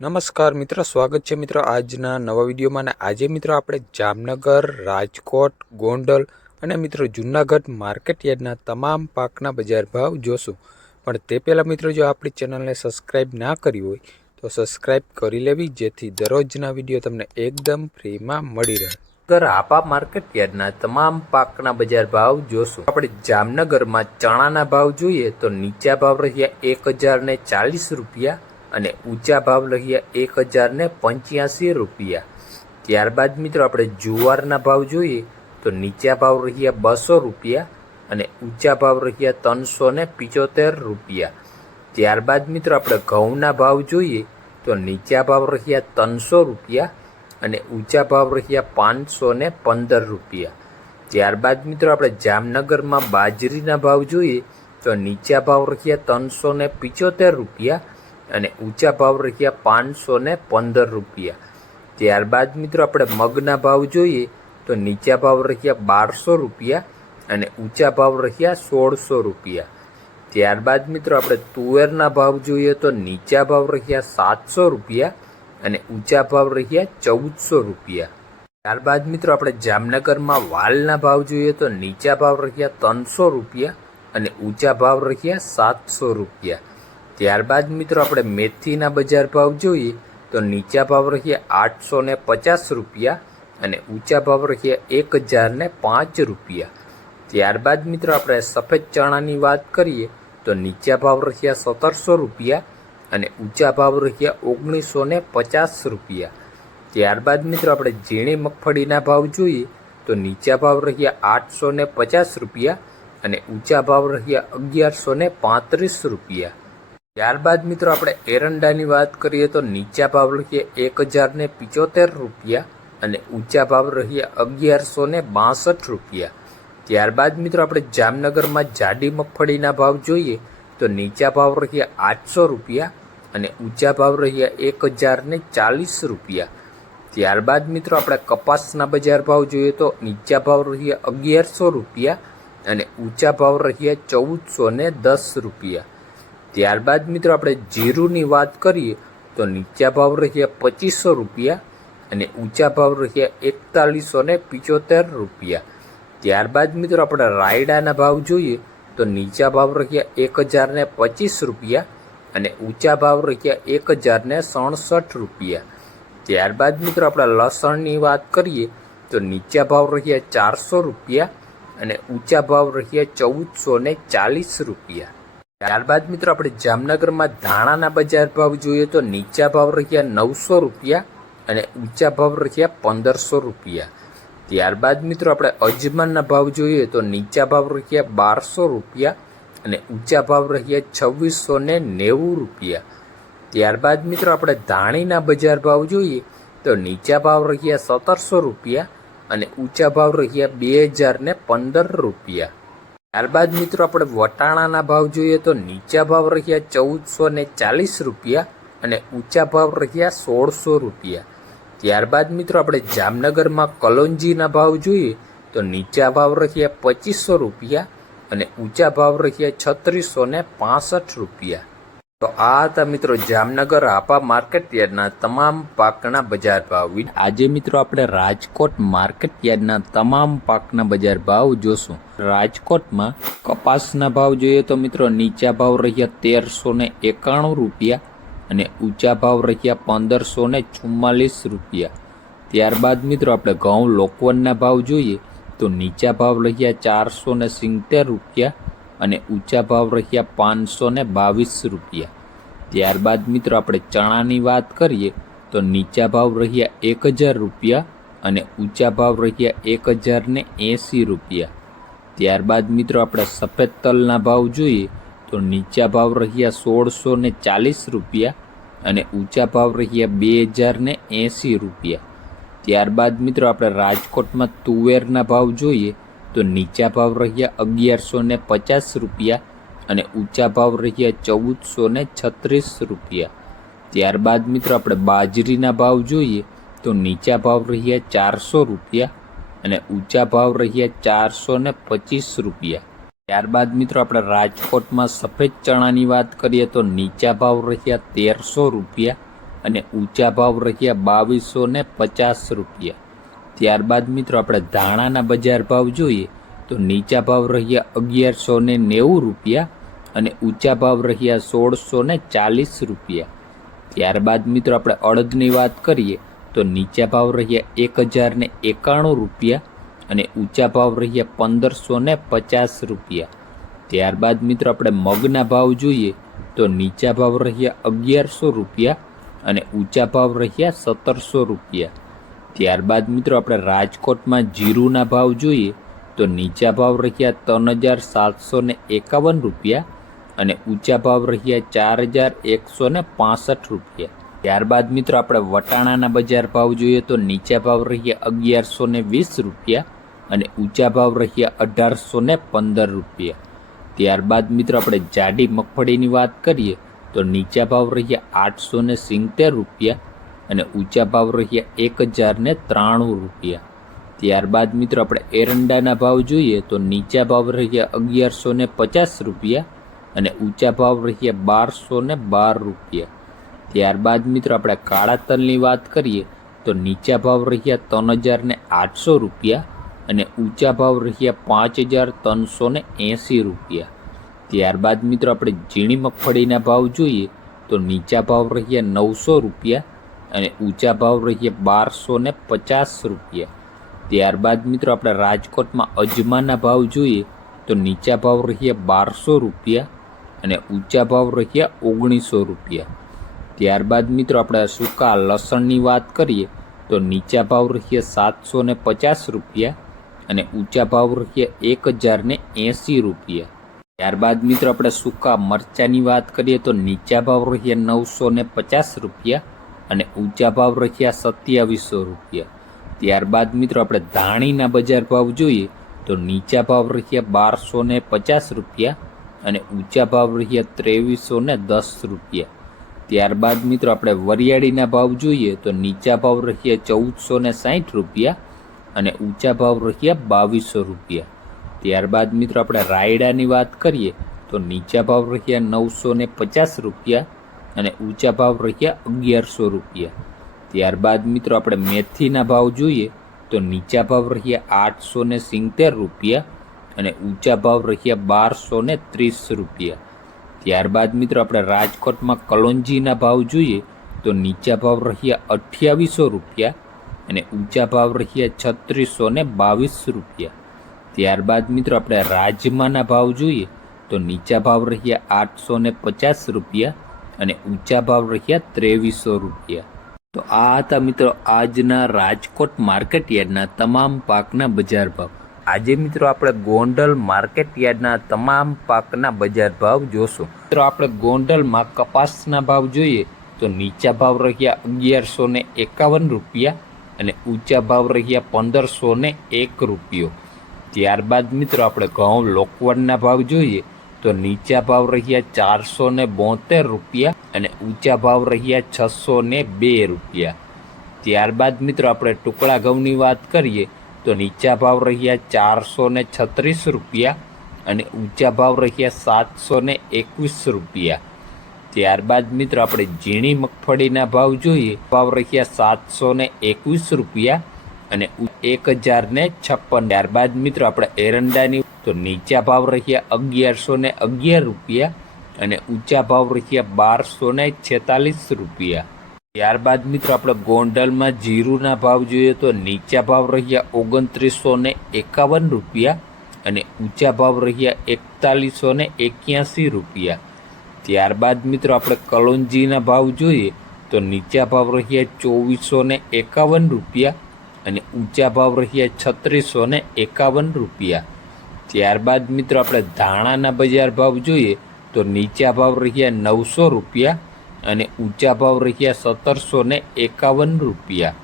નમસ્કાર મિત્રો, સ્વાગત છે મિત્રો આજના નવા વિડીયોમાં. અને આજે મિત્રો આપણે જામનગર, રાજકોટ, ગોંડલ અને મિત્રો જૂનાગઢ માર્કેટ યાર્ડના તમામ પાકના બજાર ભાવ જોશું. પણ તે પહેલાં મિત્રો, જો આપણી ચેનલને સબસ્ક્રાઈબ ના કરી હોય તો સબસ્ક્રાઈબ કરી લેવી, જેથી દરરોજના વિડીયો તમને એકદમ ફ્રીમાં મળી રહે. હાપા માર્કેટ યાર્ડના તમામ પાકના બજાર ભાવ જોશું. આપણે જામનગરમાં ચણાના ભાવ જોઈએ તો નીચા ભાવ રહ્યા 1040 રૂપિયા અને ઊંચા ભાવ રહ્યા 1085 રૂપિયા. ત્યારબાદ મિત્રો આપણે જુવારના ભાવ જોઈએ તો નીચા ભાવ રહ્યા 200 રૂપિયા અને ઊંચા ભાવ રહ્યા 375 રૂપિયા. ત્યારબાદ મિત્રો આપણે ઘઉંના ભાવ જોઈએ તો નીચા ભાવ રહ્યા 300 રૂપિયા અને ઊંચા ભાવ રહ્યા 515 રૂપિયા. ત્યારબાદ મિત્રો આપણે જામનગરમાં બાજરીના ભાવ જોઈએ તો નીચા ભાવ રહ્યા 375 રૂપિયા અને ઊંચા ભાવ રહ્યા 515 રૂપિયા. ત્યારબાદ મિત્રો આપણે મગના ભાવ જોઈએ તો નીચા ભાવ રહ્યા 1200 રૂપિયા અને ઊંચા ભાવ રહ્યા 1600 રૂપિયા. ત્યારબાદ મિત્રો આપણે તુવેરના ભાવ જોઈએ તો નીચા ભાવ રહ્યા 700 રૂપિયા અને ઊંચા ભાવ રહ્યા 1400 રૂપિયા. ત્યારબાદ મિત્રો આપણે જામનગરમાં વાલના ભાવ જોઈએ તો નીચા ભાવ રહ્યા 300 રૂપિયા અને ઊંચા ભાવ રહ્યા 700 રૂપિયા. ત્યારબાદ મિત્રો આપણે મેથીના બજાર ભાવ જોઈએ તો નીચા ભાવ રહ્યા 850 રૂપિયા અને ઊંચા ભાવ રહ્યા 1005 રૂપિયા. ત્યારબાદ મિત્રો આપણે સફેદ ચણાની વાત કરીએ તો નીચા ભાવ રહ્યા 1700 રૂપિયા અને ઊંચા ભાવ રહ્યા 1950 રૂપિયા. ત્યારબાદ મિત્રો આપણે ઝીણી મગફળીના ભાવ જોઈએ તો નીચા ભાવ રહ્યા 850 રૂપિયા અને ઊંચા ભાવ રહ્યા 1135 રૂપિયા. ત્યારબાદ મિત્રો આપણે એરંડાની વાત કરીએ તો નીચા ભાવ રહ્યા 1075 રૂપિયા અને ઊંચા ભાવ રહ્યા 1162 રૂપિયા. ત્યારબાદ મિત્રો આપણે જામનગરમાં જાડી મગફળીના ભાવ જોઈએ તો નીચા ભાવ રહ્યા 800 રૂપિયા અને ઊંચા ભાવ રહ્યા 1040 રૂપિયા. ત્યારબાદ મિત્રો આપણે કપાસના બજાર ભાવ જોઈએ તો નીચા ભાવ રહ્યા 1100 રૂપિયા અને ઊંચા ભાવ રહ્યા 1410 રૂપિયા. ત્યારબાદ મિત્રો આપણે જીરુની વાત કરીએ તો નીચા ભાવ રહ્યા 2500 રૂપિયા અને ઊંચા ભાવ રહ્યા 4175 રૂપિયા. ત્યારબાદ મિત્રો આપણે રાયડાના ભાવ જોઈએ તો નીચા ભાવ રહ્યા 1025 રૂપિયા અને ઊંચા ભાવ રહ્યા 1067 રૂપિયા. ત્યારબાદ મિત્રો આપણે લસણની વાત કરીએ તો નીચા ભાવ રહ્યા 400 રૂપિયા અને ઊંચા ભાવ રહ્યા 1440 રૂપિયા. ત્યારબાદ મિત્રો આપણે જામનગરમાં ધાણાના બજાર ભાવ જોઈએ તો નીચા ભાવ રહ્યા 900 રૂપિયા અને ઊંચા ભાવ રહ્યા 1500 રૂપિયા. ત્યારબાદ મિત્રો આપણે અજમાના ભાવ જોઈએ તો નીચા ભાવ રહ્યા 1200 રૂપિયા અને ઊંચા ભાવ રહ્યા 2690 રૂપિયા. ત્યારબાદ મિત્રો આપણે ધાણીના બજાર ભાવ જોઈએ તો નીચા ભાવ રહ્યા 1700 રૂપિયા અને ઊંચા ભાવ રહ્યા 2015 રૂપિયા. ત્યારબાદ મિત્રો આપણે વટાણાના ભાવ જોઈએ તો નીચા ભાવ રહ્યા 1440 રૂપિયા અને ઊંચા ભાવ રહ્યા 1600 રૂપિયા. ત્યારબાદ મિત્રો આપણે જામનગરમાં કલોંજીના ભાવ જોઈએ તો નીચા ભાવ રહ્યા 2500 રૂપિયા અને ઊંચા ભાવ રહ્યા 3665 રૂપિયા. તો આ હતા મિત્રો જામનગર હાપા માર્કેટ યાર્ડના તમામ પાકના બજાર ભાવ. આજે મિત્રો આપણે રાજકોટ માર્કેટ યાર્ડના તમામ પાકના બજાર ભાવ જોશું. રાજકોટમાં કપાસના ભાવ જોઈએ તો મિત્રો નીચા ભાવ રહ્યા 1391 રૂપિયા અને ઊંચા ભાવ રહ્યા 1544 રૂપિયા. ત્યારબાદ મિત્રો આપણે ઘઉં લોકવનના ભાવ જોઈએ તો નીચા ભાવ રહ્યા 470 રૂપિયા અને ઊંચા ભાવ રહ્યા 522 રૂપિયા. ત્યારબાદ મિત્રો આપણે ચણાની વાત કરીએ તો નીચા ભાવ રહ્યા 1000 રૂપિયા અને ઊંચા ભાવ રહ્યા 1080 રૂપિયા. ત્યારબાદ મિત્રો આપણે સફેદ તલના ભાવ જોઈએ તો નીચા ભાવ રહ્યા 1640 રૂપિયા અને ઊંચા ભાવ રહ્યા 2080 રૂપિયા. ત્યારબાદ મિત્રો આપણે રાજકોટમાં તુવેરના ભાવ જોઈએ તો નીચા ભાવ રહ્યા 1150 રૂપિયા અને ઊંચા ભાવ રહ્યા 1436 રૂપિયા. ત્યારબાદ મિત્રો આપણે બાજરીના ભાવ જોઈએ તો નીચા ભાવ રહ્યા 400 રૂપિયા અને ઊંચા ભાવ રહ્યા 425 રૂપિયા. ત્યારબાદ મિત્રો આપણે રાજકોટમાં સફેદ ચણાની વાત કરીએ તો નીચા ભાવ રહ્યા 1300 રૂપિયા અને ઊંચા ભાવ રહ્યા 2250 રૂપિયા। ત્યારબાદ મિત્રો આપણે ધાણાના બજાર ભાવ જોઈએ તો નીચા ભાવ રહ્યા 1190 રૂપિયા અને ઊંચા ભાવ રહ્યા 1640 રૂપિયા। ત્યારબાદ મિત્રો આપણે અડદની વાત કરીએ તો નીચા ભાવ રહ્યા 1091 રૂપિયા અને ઊંચા ભાવ રહ્યા 1550 રૂપિયા। ત્યારબાદ મિત્રો આપણે મગના ભાવ જોઈએ તો નીચા ભાવ રહ્યા 1100 રૂપિયા અને ઊંચા ભાવ રહ્યા 1700 રૂપિયા। ત્યારબાદ મિત્રો આપણે રાજકોટમાં જીરુના ભાવ જોઈએ તો નીચા ભાવ રહ્યા 3751 રૂપિયા અને ઊંચા ભાવ રહ્યા 4165 રૂપિયા। ત્યારબાદ મિત્રો આપણે વટાણાના બજાર ભાવ જોઈએ તો નીચા ભાવ રહ્યા 1120 રૂપિયા અને ઊંચા ભાવ રહ્યા 1815 રૂપિયા। ત્યારબાદ મિત્રો આપણે જાડી મગફળીની વાત કરીએ તો નીચા ભાવ રહ્યા 870 રૂપિયા અને ઊંચા ભાવ રહ્યા 1093 રૂપિયા। ત્યારબાદ મિત્રો આપણે એરંડાના ભાવ જોઈએ તો નીચા ભાવ રહ્યા 1150 રૂપિયા અને ઊંચા ભાવ રહ્યા 1212 રૂપિયા। ત્યારબાદ મિત્રો આપણે કાળા તલની વાત કરીએ તો નીચા ભાવ રહ્યા 3800 રૂપિયા અને ઊંચા ભાવ રહ્યા 5380 રૂપિયા। ત્યારબાદ મિત્રો આપણે ઝીણી મગફળીના ભાવ જોઈએ તો નીચા ભાવ રહ્યા 900 રૂપિયા અને ઊંચા ભાવ રહ્યા 1250 રૂપિયા। ત્યારબાદ મિત્રો આપણે રાજકોટમાં અજમાના ભાવ જોઈએ તો નીચા ભાવ રહ્યા 1200 રૂપિયા અને ઊંચા ભાવ રહ્યા 1900 રૂપિયા। ત્યારબાદ મિત્રો આપણે સૂકા લસણની વાત કરીએ તો નીચા ભાવ રહ્યા 750 રૂપિયા અને ઊંચા ભાવ રહ્યા 1080 રૂપિયા। ત્યારબાદ મિત્રો આપણે સૂકા મરચાની વાત કરીએ તો નીચા ભાવ રહ્યા 950 રૂપિયા અને ઊંચા ભાવ રહ્યા 2700 રૂપિયા। ત્યારબાદ મિત્રો આપણે ધાણીના બજાર ભાવ જોઈએ તો નીચા ભાવ રહ્યા 1250 રૂપિયા અને ઊંચા ભાવ રહ્યા 2310 રૂપિયા। ત્યારબાદ મિત્રો આપણે વરિયાળીના ભાવ જોઈએ તો નીચા ભાવ રહ્યા 1460 રૂપિયા અને ઊંચા ભાવ રહ્યા 2200 રૂપિયા। ત્યારબાદ મિત્રો આપણે રાયડાની વાત કરીએ તો નીચા ભાવ રહ્યા 950 રૂપિયા અને ઊંચા ભાવ રહ્યા 1100 રૂપિયા। ત્યારબાદ મિત્રો આપણે મેથીના ભાવ જોઈએ તો નીચા ભાવ રહ્યા 870 રૂપિયા અને ઊંચા ભાવ રહ્યા 1230 રૂપિયા। ત્યારબાદ મિત્રો આપણે રાજકોટમાં કલોંજીના ભાવ જોઈએ તો નીચા ભાવ રહ્યા 2800 રૂપિયા અને ઊંચા ભાવ રહ્યા 3622 રૂપિયા। ત્યારબાદ મિત્રો આપણે રાજમાના ભાવ જોઈએ તો નીચા ભાવ રહ્યા 850 રૂપિયા અને ઊંચા ભાવ રહ્યા 2300 રૂપિયા। તો આ હતા મિત્રો આજના રાજકોટ માર્કેટ યાર્ડના તમામ પાકના બજાર ભાવ। આજે મિત્રો આપણે ગોંડલ માર્કેટ યાર્ડના તમામ પાકના બજાર ભાવ જોશું। મિત્રો આપણે ગોંડલમાં કપાસના ભાવ જોઈએ તો નીચા ભાવ રહ્યા 1151 રૂપિયા અને ઊંચા ભાવ રહ્યા 1501 રૂપિયો। ત્યારબાદ મિત્રો આપણે ઘઉં લોકવનના ભાવ જોઈએ તો નીચા ભાવ રહ્યા 472 રૂપિયા અને ઊંચા ભાવ રહ્યા 602 રૂપિયા। ત્યારબાદ મિત્રો આપણે ટુકડા ઘઉંની વાત કરીએ તો નીચા ભાવ રહ્યા 436 રૂપિયા અને ઊંચા ભાવ રહ્યા 721 રૂપિયા। ત્યારબાદ મિત્રો આપણે ઝીણી મગફળીના ભાવ જોઈએ ભાવ રહ્યા 721 રૂપિયા અને 1056। ત્યારબાદ મિત્રો આપણે એરંડાની તો નીચા ભાવ રહ્યા 1111 રૂપિયા અને ઊંચા ભાવ રહ્યા 1246 રૂપિયા। ત્યારબાદ મિત્રો આપણે ગોંડલમાં જીરુના ભાવ જોઈએ તો નીચા ભાવ રહ્યા 2951 રૂપિયા અને ઊંચા ભાવ રહ્યા 4181 રૂપિયા। ત્યારબાદ મિત્રો આપણે કલોંજીના ભાવ જોઈએ તો નીચા ભાવ રહ્યા 2451 રૂપિયા અને ઊંચા ભાવ રહ્યા 3651 રૂપિયા। ત્યારબાદ મિત્રો આપણે ધાણાના બજાર ભાવ જોઈએ તો નીચા ભાવ રહ્યા 900 રૂપિયા અને ઊંચા ભાવ રહ્યા 1751 રૂપિયા।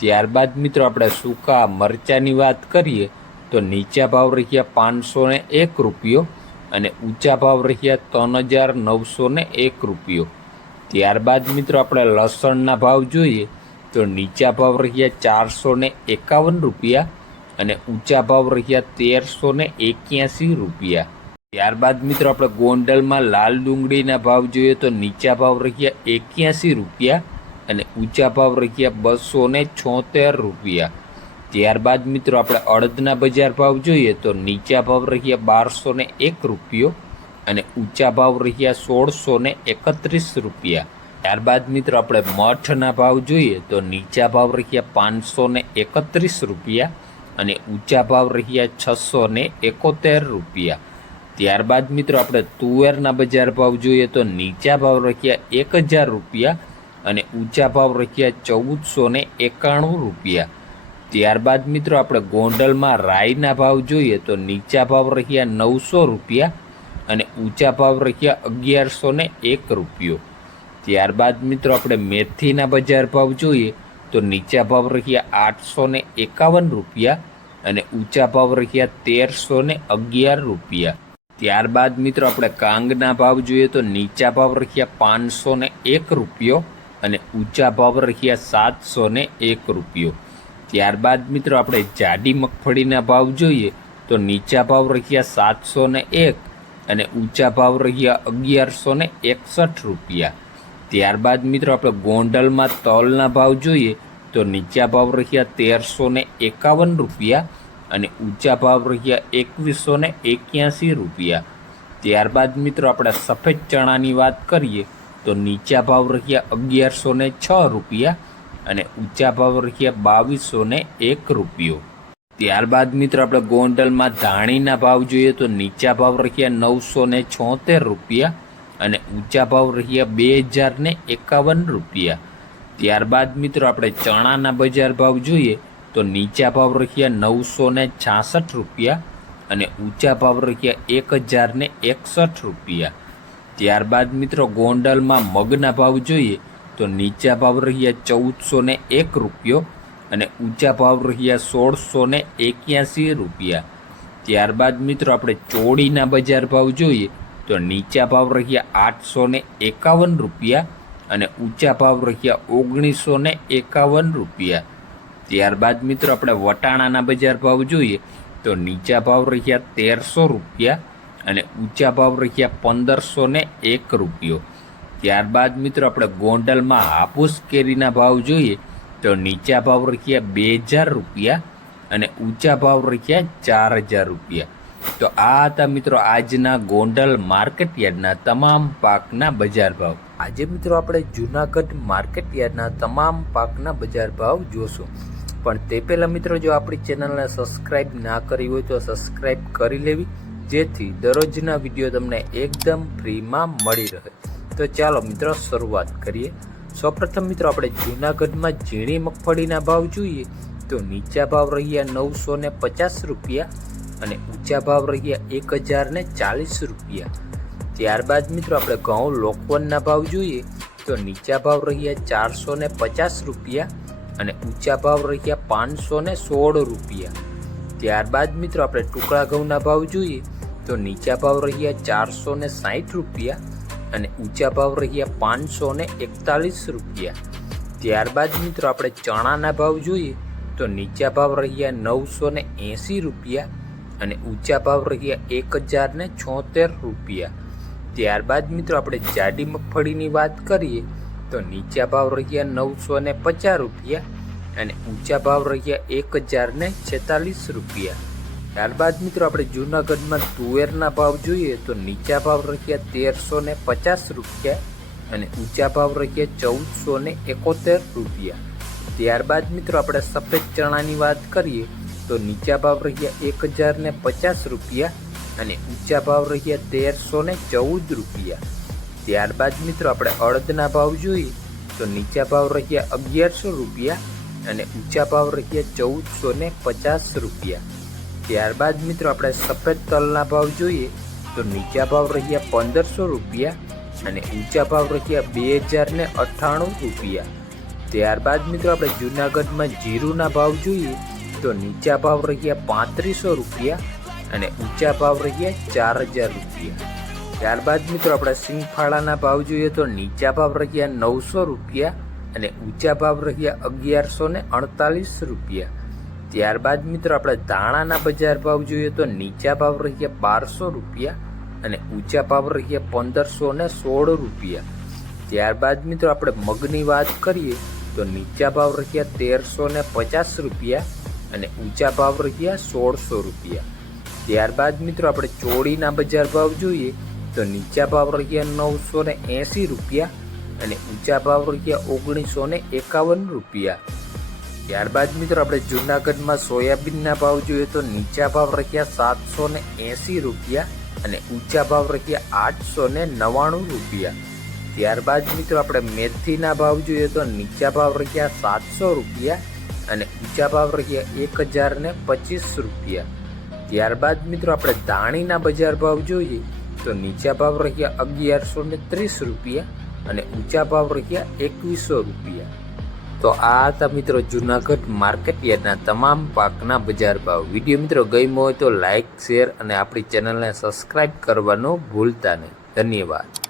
ત્યારબાદ મિત્રો આપણે સૂકા મરચાની વાત કરીએ તો નીચા ભાવ રહ્યા 501 રૂપિયો અને ઊંચા ભાવ રહ્યા 3901 રૂપિયો। ત્યારબાદ મિત્રો આપણે લસણના ભાવ જોઈએ તો નીચા ભાવ રહ્યા 451 રૂપિયા અને ઊંચા ભાવ રહ્યા 1381 રૂપિયા। ત્યારબાદ મિત્રો આપણે ગોંડલમાં લાલ ડુંગળીના ભાવ જોઈએ તો નીચા ભાવ રહ્યા 81 રૂપિયા અને ઊંચા ભાવ રહ્યા 276 રૂપિયા. ત્યારબાદ મિત્રો આપણે અડદના બજાર ભાવ જોઈએ તો નીચા ભાવ રહ્યા 1201 રૂપિયો અને ઊંચા ભાવ રહ્યા 1631 રૂપિયા. ત્યારબાદ મિત્રો આપણે મઠના ભાવ જોઈએ તો નીચા ભાવ રહ્યા 531 રૂપિયા અને ઊંચા ભાવ રહ્યા 671 રૂપિયા. ત્યારબાદ મિત્રો આપણે તુવેરના બજાર ભાવ જોઈએ તો નીચા ભાવ રહ્યા 1000 રૂપિયા અને ઊંચા ભાવ રહ્યા 1491 રૂપિયા. ત્યારબાદ મિત્રો આપણે ગોંડલમાં રાઈના ભાવ જોઈએ તો નીચા ભાવ રહ્યા 900 રૂપિયા અને ઊંચા ભાવ રહ્યા 1101 રૂપિયો. ત્યારબાદ મિત્રો આપણે મેથીના બજાર ભાવ જોઈએ તો નીચા ભાવ રહ્યા 851 રૂપિયા અને ઊંચા ભાવ રહ્યા 1311 રૂપિયા. ત્યારબાદ મિત્રો આપણે કાંગના ભાવ જોઈએ તો નીચા ભાવ રહ્યા 501 રૂપિયો અને ઊંચા ભાવ રહ્યા 701 રૂપિયો. ત્યારબાદ મિત્રો આપણે જાડી મગફળીના ભાવ જોઈએ તો નીચા ભાવ રહ્યા 701 અને ઊંચા ભાવ રહ્યા 1161 રૂપિયા. ત્યારબાદ મિત્રો આપણે ગોંડલમાં તલના ભાવ જોઈએ તો નીચા ભાવ રહ્યા 1351 રૂપિયા અને ઊંચા ભાવ રહ્યા 2181 રૂપિયા. ત્યારબાદ મિત્રો આપણે સફેદ ચણાની વાત કરીએ તો નીચા ભાવ રહ્યા 1106 રૂપિયા અને ઊંચા ભાવ રહ્યા 2201 રૂપિયો. ત્યારબાદ મિત્રો આપણે ગોંડલમાં ધાણીના ભાવ જોઈએ તો નીચા ભાવ રહ્યા 976 રૂપિયા અને ઊંચા ભાવ રહ્યા 2051 રૂપિયા. ત્યારબાદ મિત્રો આપણે ચણાના બજાર ભાવ જોઈએ તો નીચા ભાવ રહ્યા 966 રૂપિયા અને ઊંચા ભાવ રહ્યા 1061 રૂપિયા. ત્યારબાદ મિત્રો ગોંડલમાં મગના ભાવ જોઈએ તો નીચા ભાવ રહ્યા 1401 રૂપિયો અને ઊંચા ભાવ રહ્યા 1681 રૂપિયા. ત્યારબાદ મિત્રો આપણે ચોળીના બજાર ભાવ જોઈએ તો નીચા ભાવ રહ્યા 851 રૂપિયા અને ઊંચા ભાવ રહ્યા 1951 રૂપિયા. ત્યારબાદ મિત્રો આપણે વટાણાના બજાર ભાવ જોઈએ તો નીચા ભાવ રહ્યા 1300 રૂપિયા અને ઊંચા ભાવ રહ્યા 1501 રૂપિયો. ત્યારબાદ મિત્રો આપણે ગોંડલમાં હાફૂસ કેરીના ભાવ જોઈએ તો નીચા ભાવ રહ્યા 2000 રૂપિયા અને ઊંચા ભાવ રહ્યા 4000 રૂપિયા. તો આ હતા મિત્રો આજના ગોંડલ માર્કેટ યાર્ડના તમામ પાકના બજાર ભાવ. આજે મિત્રો આપણે જૂનાગઢ માર્કેટ યાર્ડના તમામ પાકના બજાર ભાવ જોશું, પણ તે પહેલાં મિત્રો જો આપણી ચેનલને સબસ્ક્રાઈબ ના કરી હોય તો સબસ્ક્રાઈબ કરી લેવી, જેથી દરરોજના વિડીયો તમને એકદમ ફ્રીમાં મળી રહે. તો ચાલો મિત્રો શરૂઆત કરીએ. સૌપ્રથમ મિત્રો આપણે જૂનાગઢમાં ઝીણી મગફળીના ભાવ જોઈએ તો નીચા ભાવ રહ્યા 950 રૂપિયા અને ઊંચા ભાવ રહ્યા 1040 રૂપિયા. ત્યારબાદ મિત્રો આપણે ઘઉં લોકવનના ભાવ જોઈએ તો નીચા ભાવ રહ્યા 450 રૂપિયા અને ઊંચા ભાવ રહ્યા 516 રૂપિયા. ત્યારબાદ મિત્રો આપણે ટુકડા ઘઉંના ભાવ જોઈએ તો નીચા ભાવ રહ્યા 460 રૂપિયા અને ઊંચા ભાવ રહ્યા 541 રૂપિયા. ત્યારબાદ મિત્રો આપણે ચણાના ભાવ જોઈએ તો નીચા ભાવ રહ્યા 980 રૂપિયા અને ઊંચા ભાવ રહ્યા 1076 રૂપિયા. ત્યારબાદ મિત્રો આપણે જાડી મગફળીની વાત કરીએ તો નીચા ભાવ રહ્યા 950 રૂપિયા અને ઊંચા ભાવ રહ્યા 1046 રૂપિયા. ત્યારબાદ મિત્રો આપણે જૂનાગઢમાં તુવેરના ભાવ જોઈએ તો નીચા ભાવ રહ્યા 1350 રૂપિયા અને ઊંચા ભાવ રહ્યા 1471 રૂપિયા. ત્યારબાદ મિત્રો આપણે સફેદ ચણાની વાત કરીએ તો નીચા ભાવ રહ્યા 1050 રૂપિયા અને ઊંચા ભાવ રહ્યા 1314 રૂપિયા. ત્યારબાદ મિત્રો આપણે અડદના ભાવ જોઈએ તો નીચા ભાવ રહ્યા 1100 રૂપિયા અને ઊંચા ભાવ રહ્યા 1450 રૂપિયા. ત્યારબાદ મિત્રો આપણે સફેદ તલના ભાવ જોઈએ તો નીચા ભાવ રહ્યા 1500 રૂપિયા અને ઊંચા ભાવ રહ્યા 2098 રૂપિયા. ત્યારબાદ મિત્રો આપણે જૂનાગઢમાં જીરુના ભાવ જોઈએ તો નીચા ભાવ રહ્યા 3500 રૂપિયા અને ઊંચા ભાવ રહ્યા 4000 રૂપિયા. ત્યારબાદ મિત્રો આપણે સિંગફાળાના ભાવ જોઈએ તો નીચા ભાવ રહ્યા 900 રૂપિયા અને ઊંચા ભાવ રહ્યા 1148 રૂપિયા. ત્યારબાદ મિત્રો આપણે ધાણાના બજાર ભાવ જોઈએ તો નીચા ભાવ રહ્યા 1200 રૂપિયા અને ઊંચા ભાવ રહ્યા 1516 રૂપિયા. ત્યારબાદ મિત્રો આપણે મગની વાત કરીએ તો નીચા ભાવ રહ્યા 1350 રૂપિયા અને ઊંચા ભાવ રહ્યા 1600 રૂપિયા. ત્યારબાદ મિત્રો આપણે ચોળીના બજાર ભાવ જોઈએ તો નીચા ભાવ રહ્યા 980 રૂપિયા અને ઊંચા ભાવ રહ્યા 1951 રૂપિયા. ત્યારબાદ મિત્રો આપણે જૂનાગઢમાં સોયાબીનના ભાવ જોઈએ તો નીચા ભાવ રહ્યા 780 રૂપિયા અને ઊંચા ભાવ રહ્યા 899 રૂપિયા. ત્યારબાદ મિત્રો આપણે મેથીના ભાવ જોઈએ તો નીચા ભાવ રહ્યા 700 રૂપિયા અને ઊંચા ભાવ રહ્યા 1025 રૂપિયા. ત્યારબાદ મિત્રો આપણે ધાણીના બજાર ભાવ જોઈએ તો નીચા ભાવ રહ્યા 1130 રૂપિયા અને ઊંચા ભાવ રહ્યા 2100 રૂપિયા. તો આ હતા મિત્રો જૂનાગઢ માર્કેટ યાર્ડના તમામ પાકના બજાર ભાવ. વિડીયો મિત્રો ગમ્યો હોય તો લાઇક, શેર અને આપણી ચેનલને સબસ્ક્રાઈબ કરવાનું ભૂલતા નહીં. ધન્યવાદ.